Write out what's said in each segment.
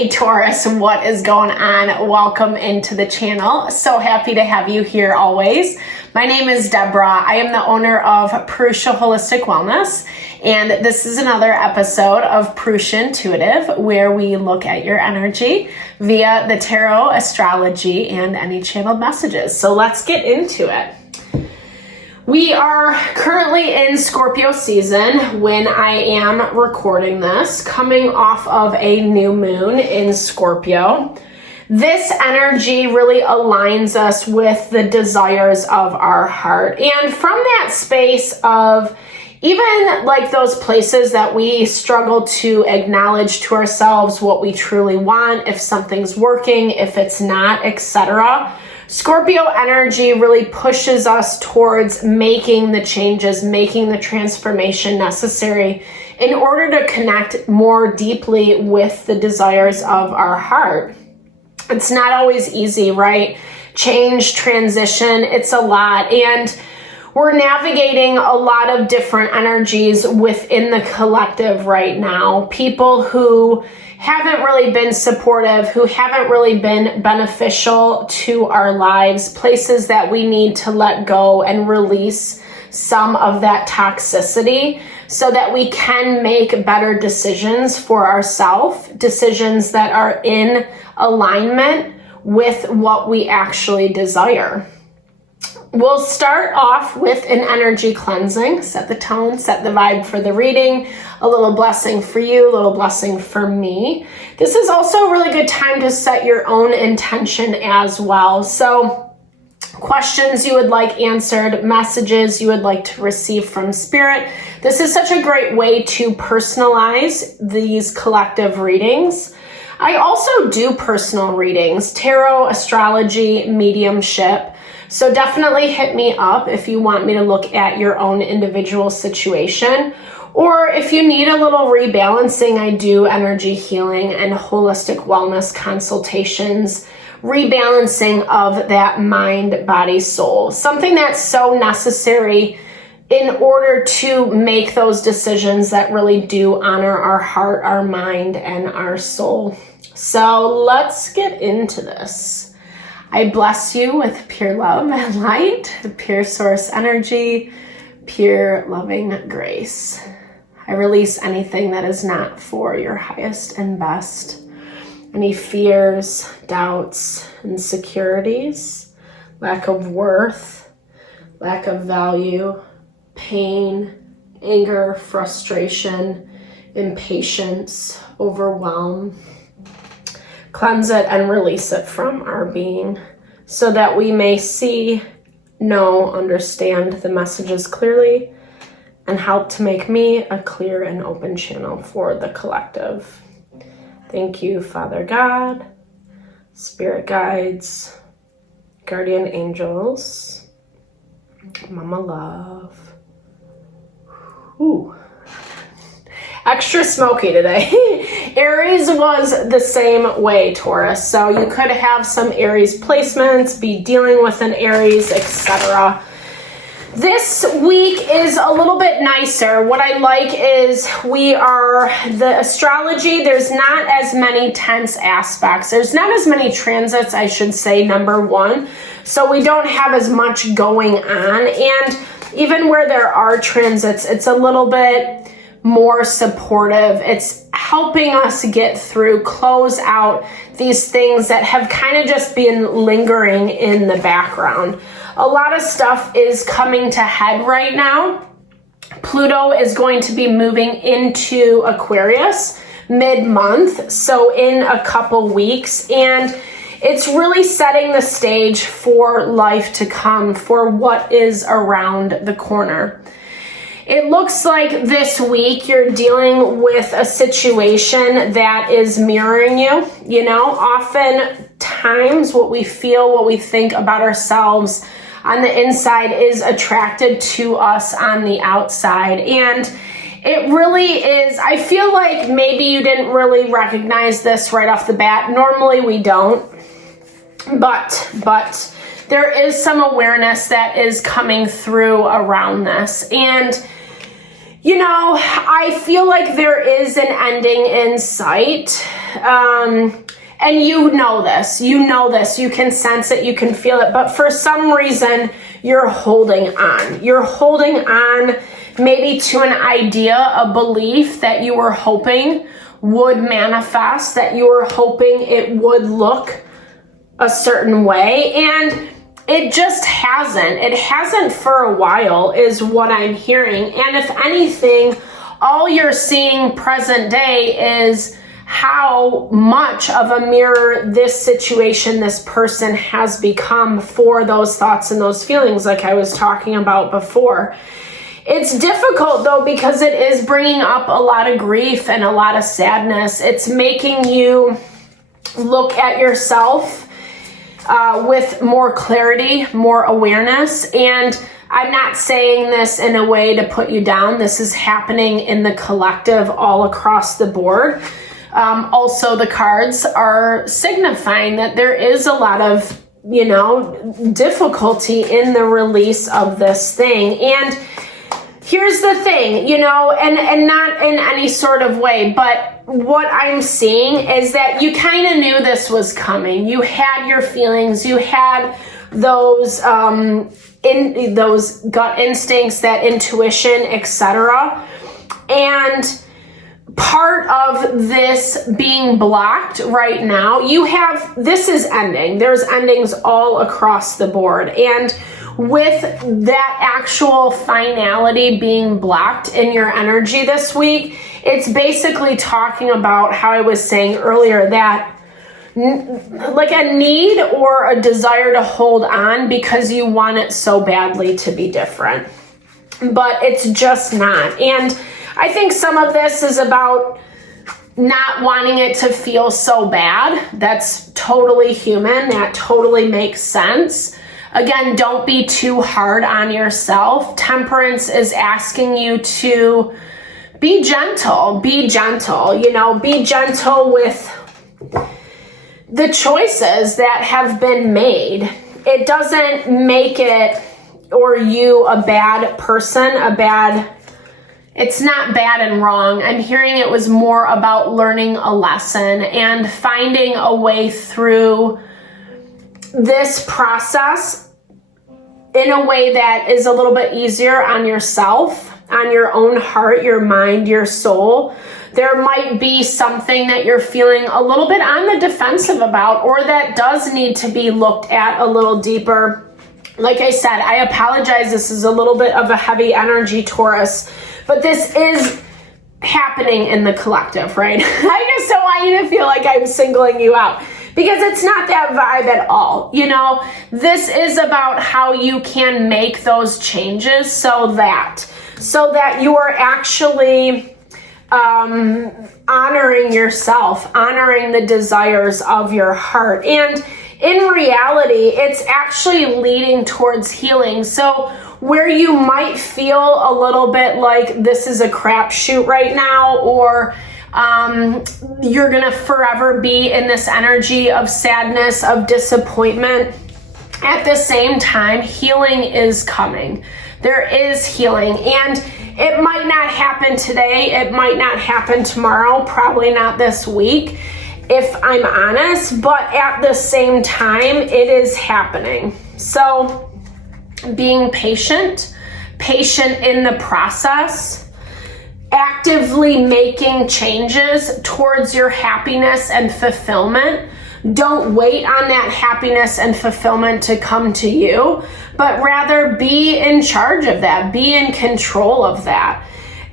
Hey Taurus, what is going on? Welcome into the channel. So happy to have you here always. My name is Deborah. I am the owner of Purusha Holistic Wellness, and this is another episode of Purusha Intuitive, where we look at your energy via the tarot, astrology, and any channeled messages. So let's get into it. We are currently in Scorpio season when I am recording this, coming off of a new moon in Scorpio. This energy really aligns us with the desires of our heart. And from that space of even like those places that we struggle to acknowledge to ourselves what we truly want, if something's working, if it's not, etc. Scorpio energy really pushes us towards making the changes, making the transformation necessary in order to connect more deeply with the desires of our heart. It's not always easy, right? Change, transition, it's a lot. And we're navigating a lot of different energies within the collective right now. People who haven't really been supportive, who haven't really been beneficial to our lives, places that we need to let go and release some of that toxicity so that we can make better decisions for ourselves, decisions that are in alignment with what we actually desire. We'll start off with an energy cleansing, set the tone, set the vibe for the reading, a little blessing for you, a little blessing for me. This is also a really good time to set your own intention as well. So questions you would like answered, messages you would like to receive from Spirit. This is such a great way to personalize these collective readings. I also do personal readings, tarot, astrology, mediumship. So definitely hit me up if you want me to look at your own individual situation. Or if you need a little rebalancing, I do energy healing and holistic wellness consultations, rebalancing of that mind, body, soul. Something that's so necessary in order to make those decisions that really do honor our heart, our mind, and our soul. So let's get into this. I bless you with pure love and light, pure source energy, pure loving grace. I release anything that is not for your highest and best. Any fears, doubts, insecurities, lack of worth, lack of value, pain, anger, frustration, impatience, overwhelm. Cleanse it and release it from our being so that we may see, know, understand the messages clearly and help to make me a clear and open channel for the collective. Thank you, Father God, Spirit guides, guardian angels, Mama Love. Ooh. Extra smoky today. Aries was the same way, Taurus. So you could have some Aries placements, be dealing with an Aries, etc. This week is a little bit nicer. What I like is the astrology, there's not as many tense aspects. There's not as many transits, I should say, number one. So we don't have as much going on. And even where there are transits, it's a little bit more supportive. It's helping us get through, close out these things that have kind of just been lingering in the background. A lot of stuff is coming to head right now. Pluto is going to be moving into Aquarius mid-month, so in a couple weeks, and it's really setting the stage for life to come, for what is around the corner. It looks like this week you're dealing with a situation that is mirroring you. You know, oftentimes what we feel, what we think about ourselves on the inside is attracted to us on the outside. And it really is, I feel like maybe you didn't really recognize this right off the bat. Normally we don't, but there is some awareness that is coming through around this. And You know, I feel like there is an ending in sight. And you know this, you can sense it, you can feel it, but for some reason you're holding on. You're holding on maybe to an idea, a belief that you were hoping would manifest, that you were hoping it would look a certain way, and it just hasn't. It hasn't for a while is what I'm hearing. And if anything, all you're seeing present day is how much of a mirror this situation, this person has become for those thoughts and those feelings like I was talking about before. It's difficult though, because it is bringing up a lot of grief and a lot of sadness. It's making you look at yourself with more clarity, more awareness. And I'm not saying this in a way to put you down. This is happening in the collective all across the board. Also, the cards are signifying that there is a lot of, you know, difficulty in the release of this thing. And here's the thing, you know, and not in any sort of way, but what I'm seeing is that you kind of knew this was coming. You had your feelings, you had those those gut instincts, that intuition, etc. And part of this being blocked right now, this is ending. There's endings all across the board. And with that actual finality being blocked in your energy this week, it's basically talking about how I was saying earlier, that like a need or a desire to hold on because you want it so badly to be different, but it's just not. And I think some of this is about not wanting it to feel so bad. That's totally human. That totally makes sense. Again, don't be too hard on yourself. Temperance is asking you to be gentle, you know, be gentle with the choices that have been made. It doesn't make it or you a bad person, it's not bad and wrong. I'm hearing it was more about learning a lesson and finding a way through this process in a way that is a little bit easier on yourself, on your own heart, your mind, your soul. There might be something that you're feeling a little bit on the defensive about, or that does need to be looked at a little deeper. Like I said, I apologize. This is a little bit of a heavy energy, Taurus, but this is happening in the collective, right? I just don't want you to feel like I'm singling you out, because it's not that vibe at all. You know, this is about how you can make those changes so that you are actually honoring yourself, honoring the desires of your heart. And in reality, it's actually leading towards healing. So where you might feel a little bit like this is a crapshoot right now, or you're gonna forever be in this energy of sadness, of disappointment, at the same time, healing is coming. There is healing, and it might not happen today, it might not happen tomorrow, probably not this week, if I'm honest, but at the same time, it is happening. So being patient in the process, actively making changes towards your happiness and fulfillment. Don't wait on that happiness and fulfillment to come to you, but rather be in charge of that, be in control of that.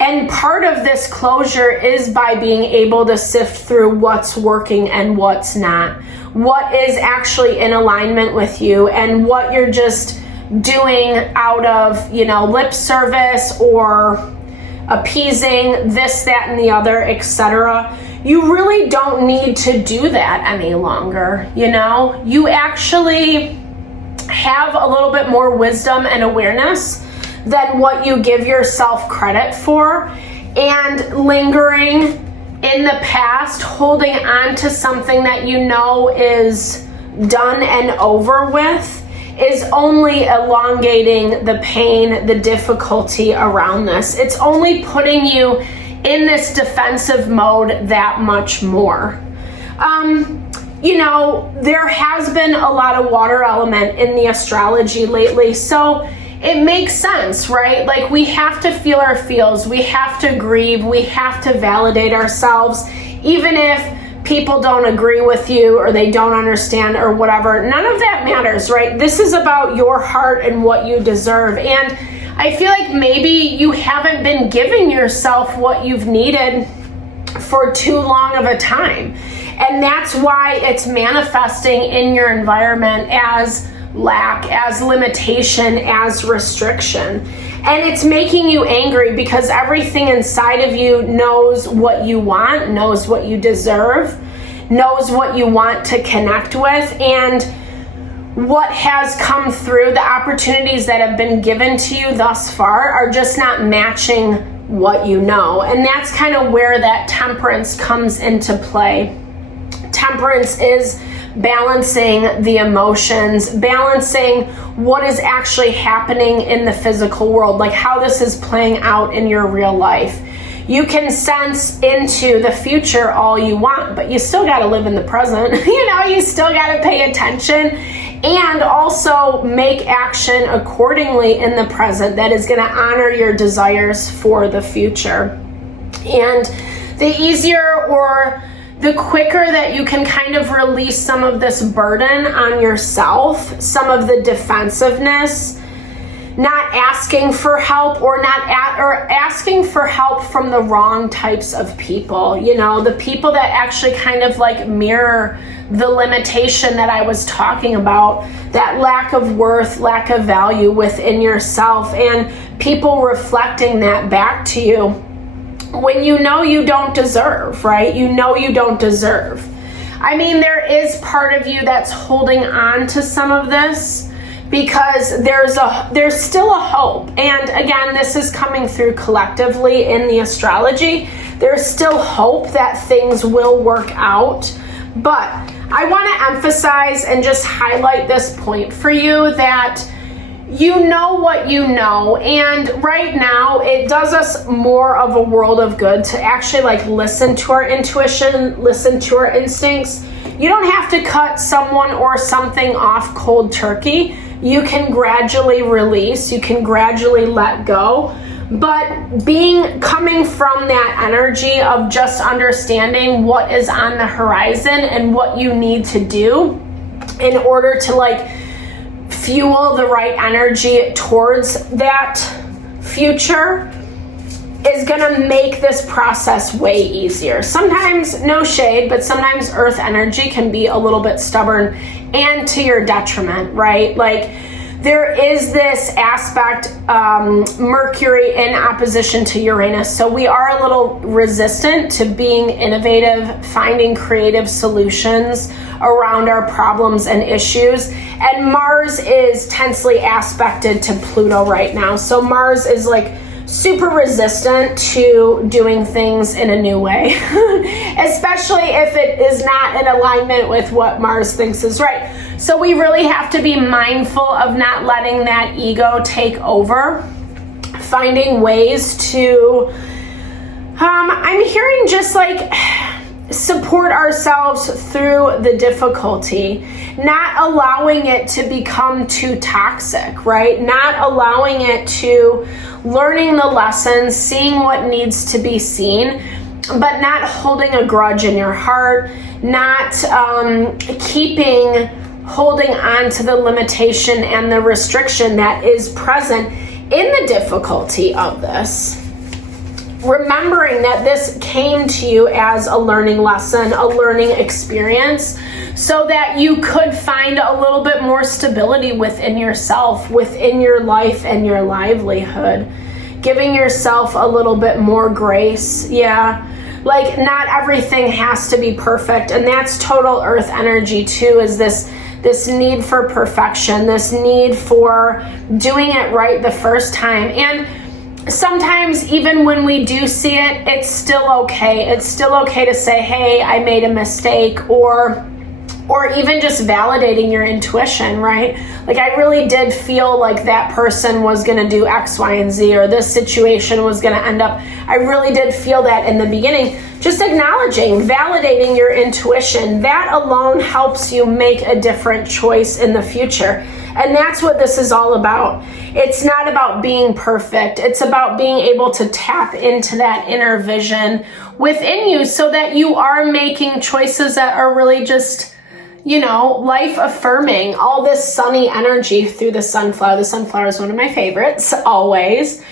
And part of this closure is by being able to sift through what's working and what's not, what is actually in alignment with you, and what you're just doing out of, you know, lip service or appeasing this, that, and the other, etc. You really don't need to do that any longer. You know, you actually have a little bit more wisdom and awareness than what you give yourself credit for, and lingering in the past, holding on to something that you know is done and over with, is only elongating the pain, the difficulty around this. It's only putting you in this defensive mode that much more. You know, there has been a lot of water element in the astrology lately, so it makes sense, right? Like, we have to feel our feels, we have to grieve, we have to validate ourselves, even if people don't agree with you or they don't understand or whatever. None of that matters, right? This is about your heart and what you deserve. And I feel like maybe you haven't been giving yourself what you've needed for too long of a time. And that's why it's manifesting in your environment as lack, as limitation, as restriction. And it's making you angry because everything inside of you knows what you want, knows what you deserve, knows what you want to connect with, and what has come through, the opportunities that have been given to you thus far are just not matching what you know. And that's kind of where that temperance comes into play. Temperance is balancing the emotions, balancing what is actually happening in the physical world, like how this is playing out in your real life. You can sense into the future all you want, but you still got to live in the present. You know, you still got to pay attention and also make action accordingly in the present that is going to honor your desires for the future. And the easier or the quicker that you can kind of release some of this burden on yourself, some of the defensiveness, not asking for help or asking for help from the wrong types of people, you know, the people that actually kind of like mirror the limitation that I was talking about, that lack of worth, lack of value within yourself, and people reflecting that back to you when you know you don't deserve, right? You know you don't deserve. I mean, there is part of you that's holding on to some of this because there's still a hope. And again, this is coming through collectively in the astrology. There's still hope that things will work out. But I want to emphasize and just highlight this point for you that you know what you know, and right now it does us more of a world of good to actually like listen to our intuition, listen to our instincts. You don't have to cut someone or something off cold turkey. You can gradually release, you can gradually let go. But coming from that energy of just understanding what is on the horizon and what you need to do in order to like fuel the right energy towards that future is gonna make this process way easier. Sometimes, no shade, but sometimes earth energy can be a little bit stubborn and to your detriment, right? Like, there is this aspect, Mercury in opposition to Uranus. So we are a little resistant to being innovative, finding creative solutions around our problems and issues. And Mars is tensely aspected to Pluto right now. So Mars is like super resistant to doing things in a new way, especially if it is not in alignment with what Mars thinks is right. So we really have to be mindful of not letting that ego take over, finding ways to, I'm hearing just like support ourselves through the difficulty, not allowing it to become too toxic, right? Not allowing it to learning the lessons, seeing what needs to be seen, but not holding a grudge in your heart, not holding on to the limitation and the restriction that is present in the difficulty of this. Remembering that this came to you as a learning lesson, a learning experience, so that you could find a little bit more stability within yourself, within your life and your livelihood. Giving yourself a little bit more grace. Yeah, like not everything has to be perfect. And that's total earth energy too, is this need for perfection, this need for doing it right the first time. And sometimes even when we do see it, it's still okay. It's still okay to say, hey, I made a mistake, or or even just validating your intuition, right? Like, I really did feel like that person was going to do X, Y, and Z, or this situation was going to end up. I really did feel that in the beginning. Just acknowledging, validating your intuition, that alone helps you make a different choice in the future. And that's what this is all about. It's not about being perfect. It's about being able to tap into that inner vision within you so that you are making choices that are really just, life affirming. All this sunny energy through the sunflower. The sunflower is one of my favorites, always.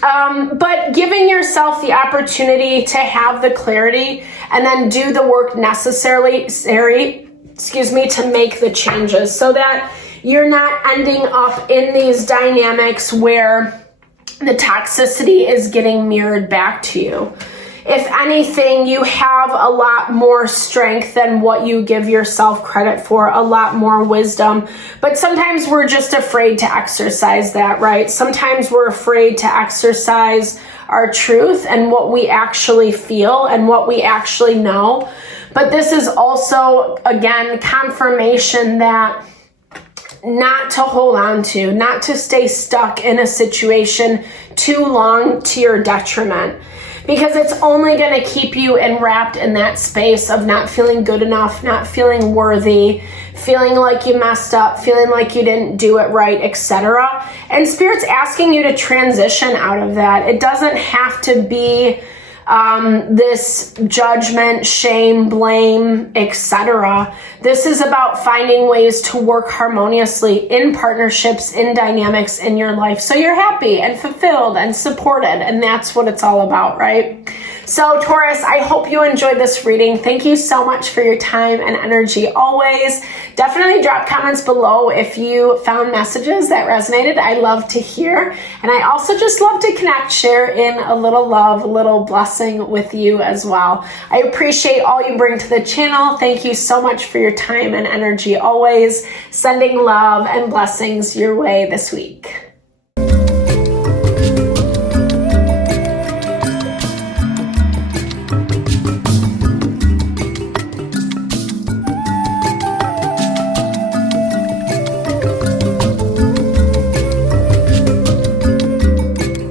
But giving yourself the opportunity to have the clarity and then do the work necessary, to make the changes so that you're not ending up in these dynamics where the toxicity is getting mirrored back to you. If anything, you have a lot more strength than what you give yourself credit for, a lot more wisdom. But sometimes we're just afraid to exercise that, right? Sometimes we're afraid to exercise our truth and what we actually feel and what we actually know. But this is also, again, confirmation that not to hold on to, not to stay stuck in a situation too long to your detriment. Because it's only going to keep you enwrapped in that space of not feeling good enough, not feeling worthy, feeling like you messed up, feeling like you didn't do it right, etc. And Spirit's asking you to transition out of that. It doesn't have to be this judgment, shame, blame, etc. This is about finding ways to work harmoniously in partnerships, in dynamics in your life so you're happy and fulfilled and supported, and that's what it's all about, right? So Taurus, I hope you enjoyed this reading. Thank you so much for your time and energy always. Definitely drop comments below if you found messages that resonated. I love to hear. And I also just love to connect, share in a little love, a little blessing with you as well. I appreciate all you bring to the channel. Thank you so much for your time and energy always. Sending love and blessings your way this week.